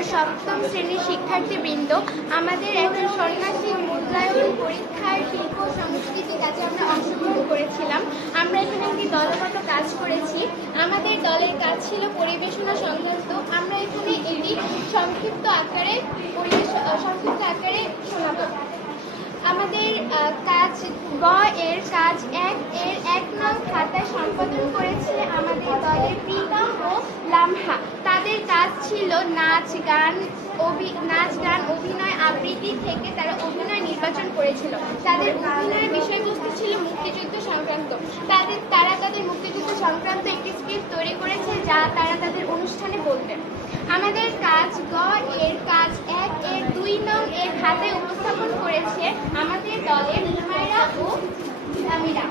আমরা সপ্তম শ্রেণীর শিক্ষার্থীবৃন্দ আমাদের একজন ষণ্মাসিক মূল্যায়ন পরীক্ষার শিল্প সংস্কৃতি কাজে আমরা অংশগ্রহণ করেছিলাম। আমরা এখানে একটি দলগত কাজ করেছি। আমাদের দলের কাজ ছিল পরিবেশনা সংক্রান্ত। আমরা এখানে এটি সংক্ষিপ্ত আকারে শোনাবো। আমাদের কাজ গ এর কাজ ১ এর ১ নং খাতায় সম্পাদন করেছে আমাদের দলের প্রীতম ও লামহা। তাদের কাজ ছিল নাচ গান অভিনয় আবৃত্তি থেকে তারা অভিনয় নির্বাচন করেছিল। তাদের অভিনয়ের বিষয়বস্তু ছিল মুক্তিযুদ্ধ সংক্রান্ত। তারা তাদের মুক্তিযুদ্ধ সংক্রান্ত একটি স্ক্রিপ্ট তৈরি করেছে যা তারা তাদের অনুষ্ঠানে বলবেন। আমাদের কাজ গ এর কাজ ১ এর ২ নং এর খাতায় উপস্থাপন করেছে আমাদের দলের হুমায়রা ও আমিরা।